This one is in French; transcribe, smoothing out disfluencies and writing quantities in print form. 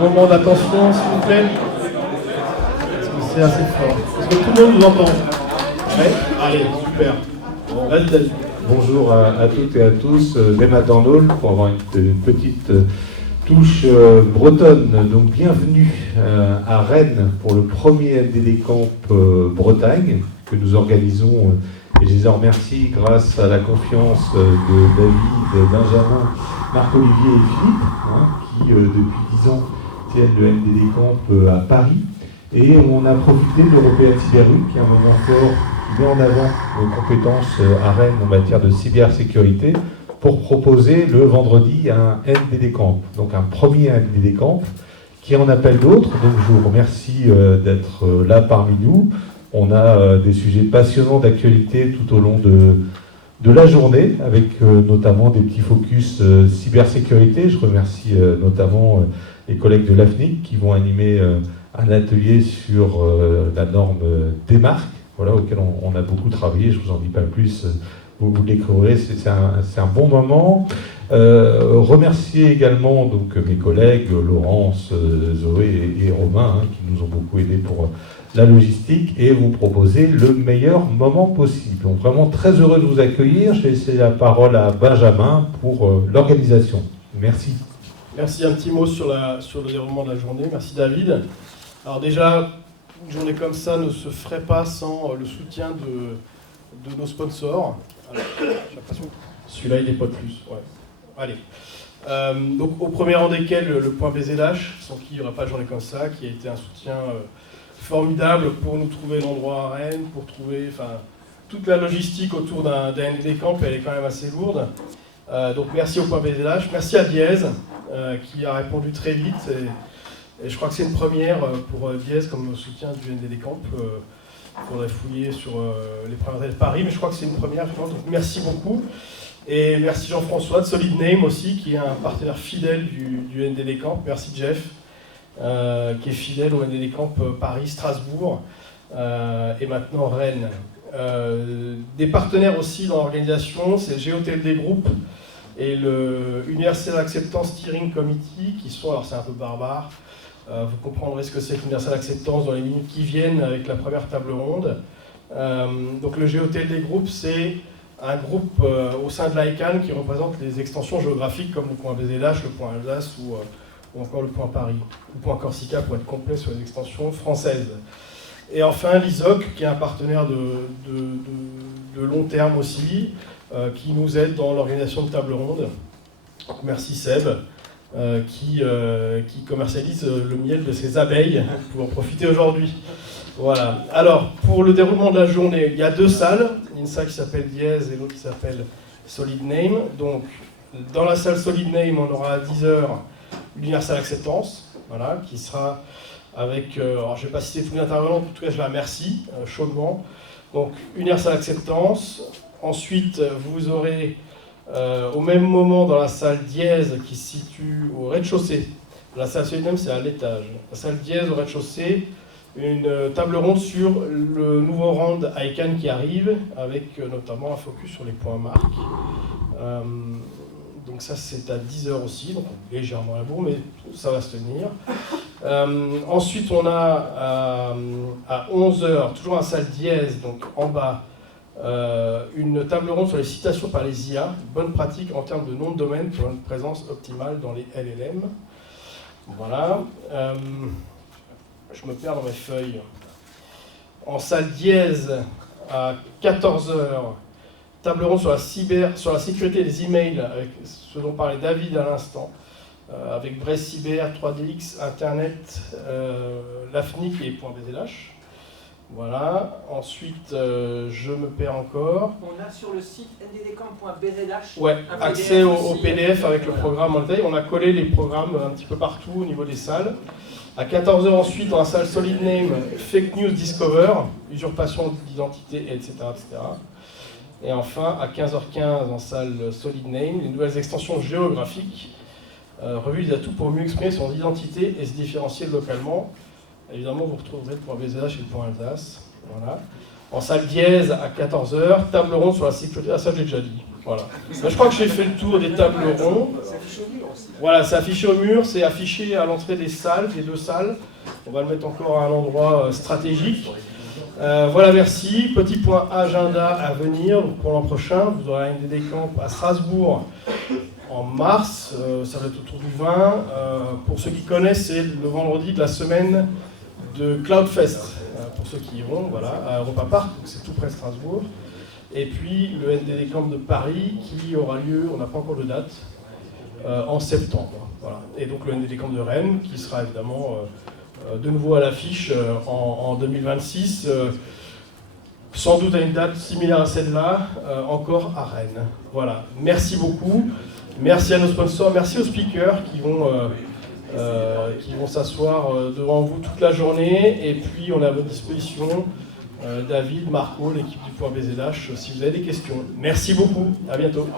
Moment d'attention, s'il vous plaît. Parce que c'est assez fort. Est-ce que tout le monde nous entend? Ouais. Allez, super. Bon. Vas-y, David. Bonjour à toutes et à tous. Dema dans l'Aule pour avoir une petite touche bretonne. Donc bienvenue à Rennes pour le premier MDD Camp Bretagne que nous organisons. Et je les en remercie grâce à la confiance de David, Benjamin, Marc-Olivier et Philippe, qui depuis 10 ans tiennent le MDD Camp à Paris. Et on a profité de l'European Cyber Week, qui est un moment fort qui met en avant nos compétences à Rennes en matière de cybersécurité, pour proposer le vendredi un MDD Camp. Donc un premier MDD Camp qui en appelle d'autres. Donc je vous remercie d'être là parmi nous. On a des sujets passionnants d'actualité tout au long de la journée, avec notamment des petits focus cybersécurité. Je remercie notamment les collègues de l'AFNIC qui vont animer un atelier sur la norme DMARC, voilà, auquel on a beaucoup travaillé. Je ne vous en dis pas plus, vous le découvrirez, c'est un bon moment. Remercier également donc, mes collègues Laurence, Zoé et Romain, qui nous ont beaucoup aidés pour la logistique, et vous proposer le meilleur moment possible. Donc vraiment très heureux de vous accueillir. Je vais laisser la parole à Benjamin pour l'organisation. Merci. Merci, un petit mot sur le déroulement de la journée. Merci David. Alors déjà, une journée comme ça ne se ferait pas sans le soutien de nos sponsors. Alors, j'ai l'impression que celui-là il n'est pas de plus. Ouais. Allez. Donc au premier rang desquels le point BZH, sans qui il n'y aurait pas de journée comme ça, qui a été un soutien formidable pour nous trouver l'endroit à Rennes, pour trouver toute la logistique autour d'un MDD Camp, elle est quand même assez lourde. Donc merci au point BZH, merci à Diez qui a répondu très vite. Et je crois que c'est une première pour Diez comme soutien du MDD Camp. Il faudrait fouiller sur les priorités de Paris, mais je crois que c'est une première. Donc merci beaucoup. Et merci Jean-François de Solid Name aussi, qui est un partenaire fidèle du MDD Camp. Merci Jeff, qui est fidèle au MDD Camp Paris, Strasbourg et maintenant Rennes. Des partenaires aussi dans l'organisation, c'est GOTLD Group et le Universal Acceptance Steering Committee, qui sont, alors c'est un peu barbare, vous comprendrez ce que c'est que l'Universal Acceptance dans les minutes qui viennent avec la première table ronde. Donc le GOTLD Group, c'est un groupe au sein de l'ICANN qui représente les extensions géographiques comme le point BZH, le point Alsace ou encore le point Paris, le point Corsica pour être complet sur les extensions françaises. Et enfin l'ISOC, qui est un partenaire de long terme aussi, qui nous aide dans l'organisation de table ronde. Donc, merci Seb, qui commercialise le miel de ses abeilles pour en profiter aujourd'hui. Voilà. Alors, pour le déroulement de la journée, il y a 2 salles, une salle qui s'appelle Diez et l'autre qui s'appelle Solid Name. Donc, dans la salle Solid Name, on aura à 10h l'Universal Acceptance, voilà, qui sera avec, alors je ne vais pas citer tous les intervenants, en tout cas je la remercie chaudement. Donc, Universal Acceptance. Ensuite, vous aurez au même moment dans la salle Diez qui se situe au rez-de-chaussée. La salle Solid Name, c'est à l'étage. La salle Diez au rez-de-chaussée, une table ronde sur le nouveau round ICANN qui arrive, avec notamment un focus sur les points marques. Donc ça c'est à 10h aussi, donc légèrement à la bourre, mais ça va se tenir. Ensuite on a à 11h, toujours à la salle Diez, donc en bas, une table ronde sur les citations par les IA, bonne pratique en termes de nom de domaine pour une présence optimale dans les LLM. Voilà. Je me perds dans mes feuilles. En salle Diez, à 14h, table ronde sur la sécurité des emails, avec ce dont parlait David à l'instant, avec Brest Cyber, 3DX, Internet, l'AFNIC et .bzh. Voilà. Ensuite, je me perds encore. On a sur le site nddcamp.bzh accès au PDF avec le programme en détail. On a collé les programmes un petit peu partout au niveau des salles. À 14h ensuite, dans la salle Solid Name, Fake News Discover, usurpation d'identité, etc., etc. Et enfin, à 15h15, en salle Solid Name, les nouvelles extensions géographiques, revue des atouts pour mieux exprimer son identité et se différencier localement. Évidemment, vous retrouverez le point BZH et le point Alsace. Voilà. En salle Diez, à 14h, table ronde sur la sécurité. Ah, ça, j'ai déjà dit. Voilà. Là, je crois que j'ai fait le tour des tables rondes. Voilà, c'est affiché au mur, c'est affiché à l'entrée des salles, des 2 salles. On va le mettre encore à un endroit stratégique. Voilà, merci. Petit point agenda à venir pour l'an prochain. Vous aurez un NDD Camp à Strasbourg en mars, ça va être autour du 20. Pour ceux qui connaissent, c'est le vendredi de la semaine de Cloudfest. Pour ceux qui iront, voilà, à Europa Park, donc c'est tout près de Strasbourg. Et puis le NDD Camp de Paris qui aura lieu, on n'a pas encore de date, en septembre. Voilà. Et donc le NDD Camp de Rennes qui sera évidemment de nouveau à l'affiche en 2026, sans doute à une date similaire à celle-là, encore à Rennes. Voilà, merci beaucoup. Merci à nos sponsors, merci aux speakers qui vont s'asseoir devant vous toute la journée. Et puis on est à votre disposition, David, Marco, l'équipe du Point BZH, si vous avez des questions. Merci beaucoup, à bientôt.